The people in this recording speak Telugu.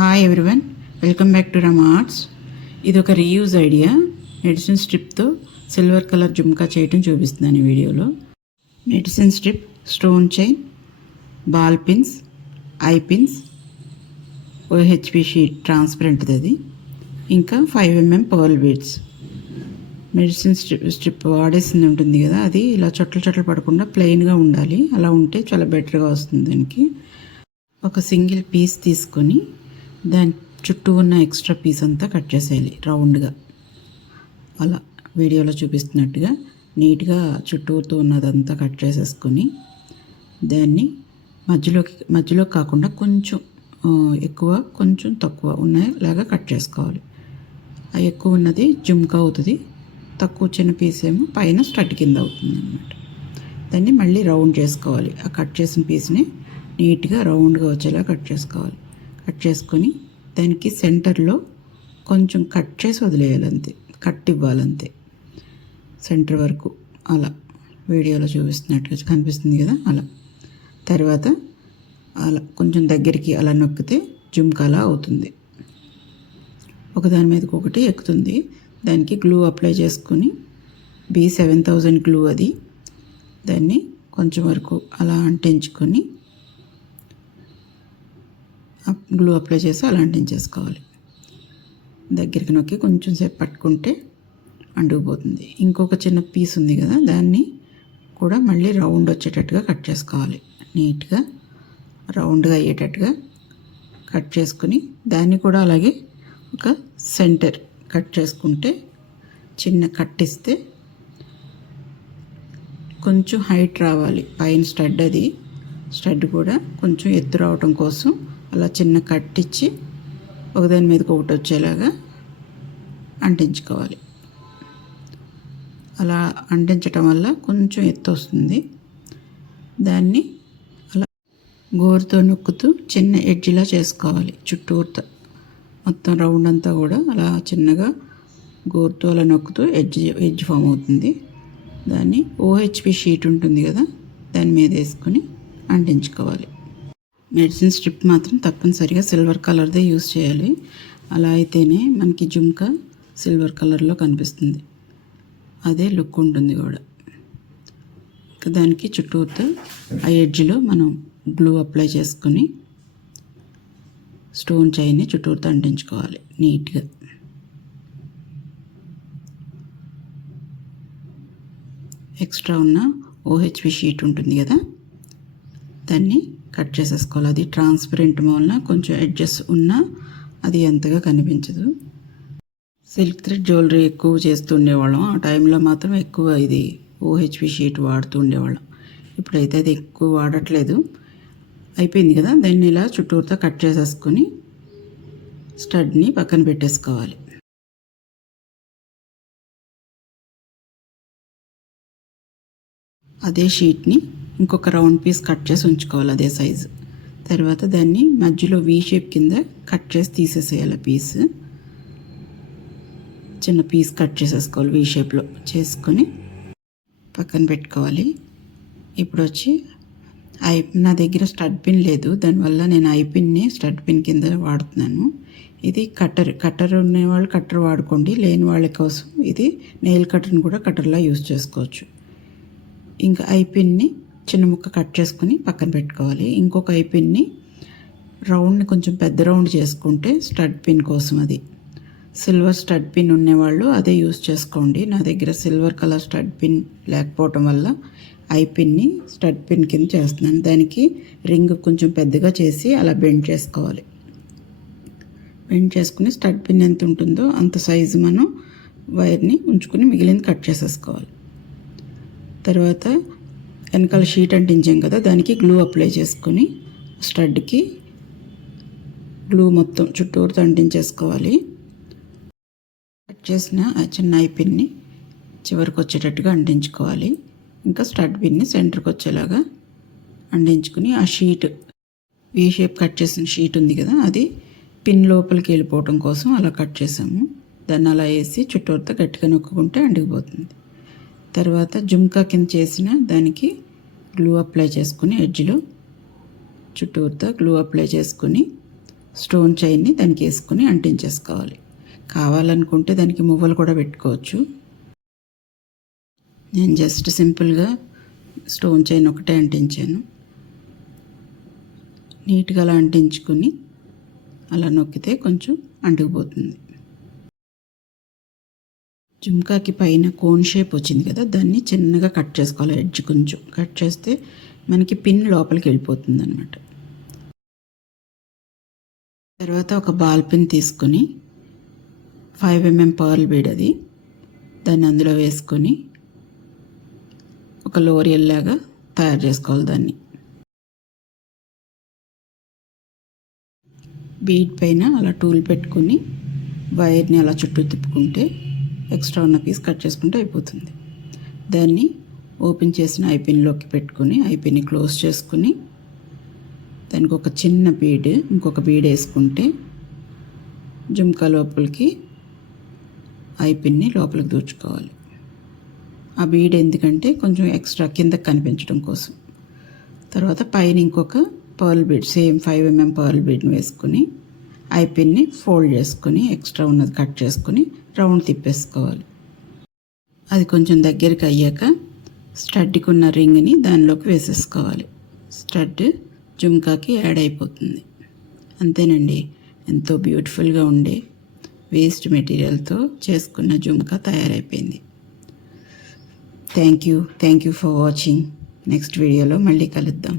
Hi everyone, welcome back to Rama Arts. ఇది ఒక రీయూజ్ ఐడియా. మెడిసిన్ స్ట్రిప్తో సిల్వర్ కలర్ జుమ్కా చేయటం చూపిస్తున్నాను ఈ వీడియోలో. Medicine strip, stone chain, ball pins, eye pins, OHP sheet ట్రాన్స్పరెంట్ది అది, ఇంకా 5mm pearl beads. Medicine strip వాడేసింది ఉంటుంది కదా, అది ఇలా చొట్లు పడకుండా ప్లెయిన్గా ఉండాలి. అలా ఉంటే చాలా బెటర్గా వస్తుంది. దానికి ఒక సింగిల్ పీస్ తీసుకొని దాని చుట్టూ ఉన్న ఎక్స్ట్రా పీస్ అంతా కట్ చేసేయాలి రౌండ్గా. అలా వీడియోలో చూపిస్తున్నట్టుగా నీట్గా చుట్టూతో ఉన్నదంతా కట్ చేసేసుకొని దాన్ని మధ్యలో కాకుండా కొంచెం ఎక్కువ కొంచెం తక్కువ ఉన్నలాగా కట్ చేసుకోవాలి. ఆ ఎక్కువ ఉన్నది జుమ్కా అవుతుంది, తక్కువ చిన్న పీస్ ఏమో పైన స్టడ్ కింద అవుతుంది అన్నమాట. దాన్ని మళ్ళీ రౌండ్ చేసుకోవాలి. ఆ కట్ చేసిన పీస్ని నీట్గా రౌండ్గా వచ్చేలా కట్ చేసుకోవాలి. కట్ చేసుకొని దానికి సెంటర్లో కొంచెం కట్ చేసి వదిలేయాలి, అంతే. కట్ ఇవ్వాలంతే సెంటర్ వరకు. అలా వీడియోలో చూపిస్తున్నట్టుగా కనిపిస్తుంది కదా, అలా. తర్వాత అలా కొంచెం దగ్గరికి అలా నొక్కితే జుమ్కాలా అవుతుంది. ఒకదాని మీదకి ఒకటి ఎక్కుతుంది. దానికి గ్లూ అప్లై చేసుకొని B7000 గ్లూ అది, దాన్ని కొంచెం వరకు అలా అంటించుకొని గ్లూ అప్లై చేసి అలా అంటించేసుకోవాలి. దగ్గరికి నొక్కి కొంచెం సేపు పట్టుకుంటే అంటుకుపోతుంది. ఇంకొక చిన్న పీస్ ఉంది కదా, దాన్ని కూడా మళ్ళీ రౌండ్ వచ్చేటట్టుగా కట్ చేసుకోవాలి. నీట్గా రౌండ్గా అయ్యేటట్టుగా కట్ చేసుకుని దాన్ని కూడా అలాగే ఒక సెంటర్ కట్ చేసుకుంటే చిన్న కట్ ఇస్తే కొంచెం హైట్ రావాలి పైన స్టడ్. అది స్టడ్ కూడా కొంచెం ఎత్తు రావటం కోసం అలా చిన్న కట్ ఇచ్చి ఒకదాని మీదకి ఒకటి వచ్చేలాగా అంటించుకోవాలి. అలా అంటించటం వల్ల కొంచెం ఎత్తు వస్తుంది. దాన్ని అలా గోరుతో నొక్కుతూ చిన్న ఎడ్జ్లా చేసుకోవాలి. చుట్టూతో మొత్తం రౌండ్ అంతా కూడా అలా చిన్నగా గోరుతో అలా నొక్కుతూ ఎడ్జ్ ఫామ్ అవుతుంది. దాన్ని ఓహెచ్పి షీట్ ఉంటుంది కదా, దాని మీద వేసుకొని అంటించుకోవాలి. మెడిసిన్ స్ట్రిప్ మాత్రం తప్పనిసరిగా సిల్వర్ కలర్దే యూస్ చేయాలి. అలా అయితేనే మనకి జుమ్కా సిల్వర్ కలర్లో కనిపిస్తుంది. అదే లుక్ ఉంటుంది కూడా. దానికి చుట్టూతో ఆ ఎడ్జ్లో మనం గ్లూ అప్లై చేసుకొని స్టోన్ చైన్ని చుట్టూతో అంటించుకోవాలి నీట్గా. ఎక్స్ట్రా ఉన్న ఓహెచ్పి షీట్ ఉంటుంది కదా, దాన్ని కట్ చేసేసుకోవాలి. అది ట్రాన్స్పరెంట్ వలన కొంచెం ఎడ్జెస్ ఉన్నా అది అంతగా కనిపించదు. సిల్క్ థ్రెడ్ జ్యువెలరీ ఎక్కువ చేస్తూ ఉండేవాళ్ళం. ఆ టైంలో మాత్రం ఎక్కువ ఇది ఓహెచ్పి షీట్ వాడుతూ ఉండేవాళ్ళం. ఇప్పుడైతే అది ఎక్కువ వాడట్లేదు. అయిపోయింది కదా, దాన్ని ఇలా చుట్టూరుతో కట్ చేసేసుకొని స్టడ్ని పక్కన పెట్టేసుకోవాలి. అదే షీట్ని ఇంకొక రౌండ్ పీస్ కట్ చేసి ఉంచుకోవాలి అదే సైజు. తర్వాత దాన్ని మధ్యలో వీ షేప్ కింద కట్ చేసి తీసేసేయాలి. పీస్ చిన్న పీస్ కట్ చేసేసుకోవాలి, వీ షేప్లో చేసుకొని పక్కన పెట్టుకోవాలి. ఇప్పుడు వచ్చి నా దగ్గర స్టడ్ పిన్ లేదు, దానివల్ల నేను ఐ పిన్ని స్టడ్ పిన్ కింద వాడుతున్నాను. ఇది కట్టర్ ఉన్నవాళ్ళు కట్టర్ వాడుకోండి, లేని వాళ్ళ కోసం ఇది నెయిల్ కట్టర్ని కూడా కట్టర్లా యూజ్ చేసుకోవచ్చు. ఇంకా ఐ పిన్ని చిన్న ముక్క కట్ చేసుకుని పక్కన పెట్టుకోవాలి. ఇంకొక ఐ పిన్ని రౌండ్ని కొంచెం పెద్ద రౌండ్ చేసుకుంటే స్టడ్ పిన్ కోసం, అది సిల్వర్ స్టడ్ పిన్ ఉండేవాళ్ళు అదే యూజ్ చేసుకోండి. నా దగ్గర సిల్వర్ కలర్ స్టడ్ పిన్ లేకపోవటం వల్ల ఐ పిన్ని స్టడ్ పిన్ కింద చేస్తున్నాను. దానికి రింగ్ కొంచెం పెద్దగా చేసి అలా బెండ్ చేసుకోవాలి. బెండ్ చేసుకుని స్టడ్ పిన్ ఎంత ఉంటుందో అంత సైజు మనం వైర్ని ఉంచుకుని మిగిలింది కట్ చేసేసుకోవాలి. తర్వాత వెనకాల షీట్ అంటించాం కదా, దానికి గ్లూ అప్లై చేసుకొని స్టడ్కి గ్లూ మొత్తం చుట్టూరుతో అంటించేసుకోవాలి. కట్ చేసిన ఆ చిన్న ఐ పిన్ని చివరికి వచ్చేటట్టుగా అంటించుకోవాలి. ఇంకా స్టడ్ పిన్ని సెంటర్కి వచ్చేలాగా అంటించుకుని ఆ షీట్ వీ షేప్ కట్ చేసిన షీట్ ఉంది కదా, అది పిన్ లోపలికి వెళ్ళిపోవటం కోసం అలా కట్ చేసాము. దాన్ని అలా వేసి చుట్టూరుతో గట్టిగా నొక్కుంటే అంటికిపోతుంది. తర్వాత జుమ్కా కింద చేసిన దానికి గ్లూ అప్లై చేసుకుని ఎడ్జ్లో చుట్టూరుతో గ్లూ అప్లై చేసుకుని స్టోన్ చైన్ని దానికి వేసుకుని అంటించేసుకోవాలి. కావాలనుకుంటే దానికి మువ్వలు కూడా పెట్టుకోవచ్చు. నేను జస్ట్ సింపుల్గా స్టోన్ చైన్ ఒకటే అంటించాను. నీట్గా అలా అంటించుకుని అలా నొక్కితే కొంచెం అంటుకుపోతుంది. జుమ్కాకి పైన కోన్ షేప్ వచ్చింది కదా, దాన్ని చిన్నగా కట్ చేసుకోవాలి. ఎడ్జ్ కొంచెం కట్ చేస్తే మనకి పిన్ లోపలికి వెళ్ళిపోతుంది అన్నమాట. తర్వాత ఒక బాల్ పిన్ తీసుకొని 5mm పర్ల్ బీడ్ అది దాన్ని అందులో వేసుకొని ఒక లోరియల్ లాగా తయారు చేసుకోవాలి. దాన్ని బీడ్ పైన అలా టూల్ పెట్టుకుని వైర్ని అలా చుట్టూ తిప్పుకుంటే ఎక్స్ట్రా ఉన్న పీస్ కట్ చేసుకుంటే అయిపోతుంది. దాన్ని ఓపెన్ చేసిన ఐపిన్లోకి పెట్టుకుని ఐపిన్ని క్లోజ్ చేసుకుని దానికి ఒక చిన్న బీడ్ ఇంకొక బీడ్ వేసుకుంటే జుమ్కా లోపలికి ఐపిన్ని లోపలికి దూర్చుకోవాలి. ఆ బీడ్ ఎందుకంటే కొంచెం ఎక్స్ట్రా కిందకి కనిపించడం కోసం. తర్వాత పైన ఇంకొక pearl bead same 5mm pearl బీడ్ని వేసుకుని ఐపిన్ని ఫోల్డ్ చేసుకుని ఎక్స్ట్రా ఉన్నది కట్ చేసుకుని రౌండ్ తిప్పేసుకోవాలి. అది కొంచెం దగ్గరికి అయ్యాక స్టడ్కి ఉన్న రింగ్ని దానిలోకి వేసేసుకోవాలి. స్టడ్ జుమ్కాకి యాడ్ అయిపోతుంది. అంతేనండి, ఎంతో బ్యూటిఫుల్గా ఉండే వేస్ట్ మెటీరియల్తో చేసుకున్న జుమ్కా తయారైపోయింది. Thank you for watching. Next వీడియోలో మళ్ళీ కలుద్దాం.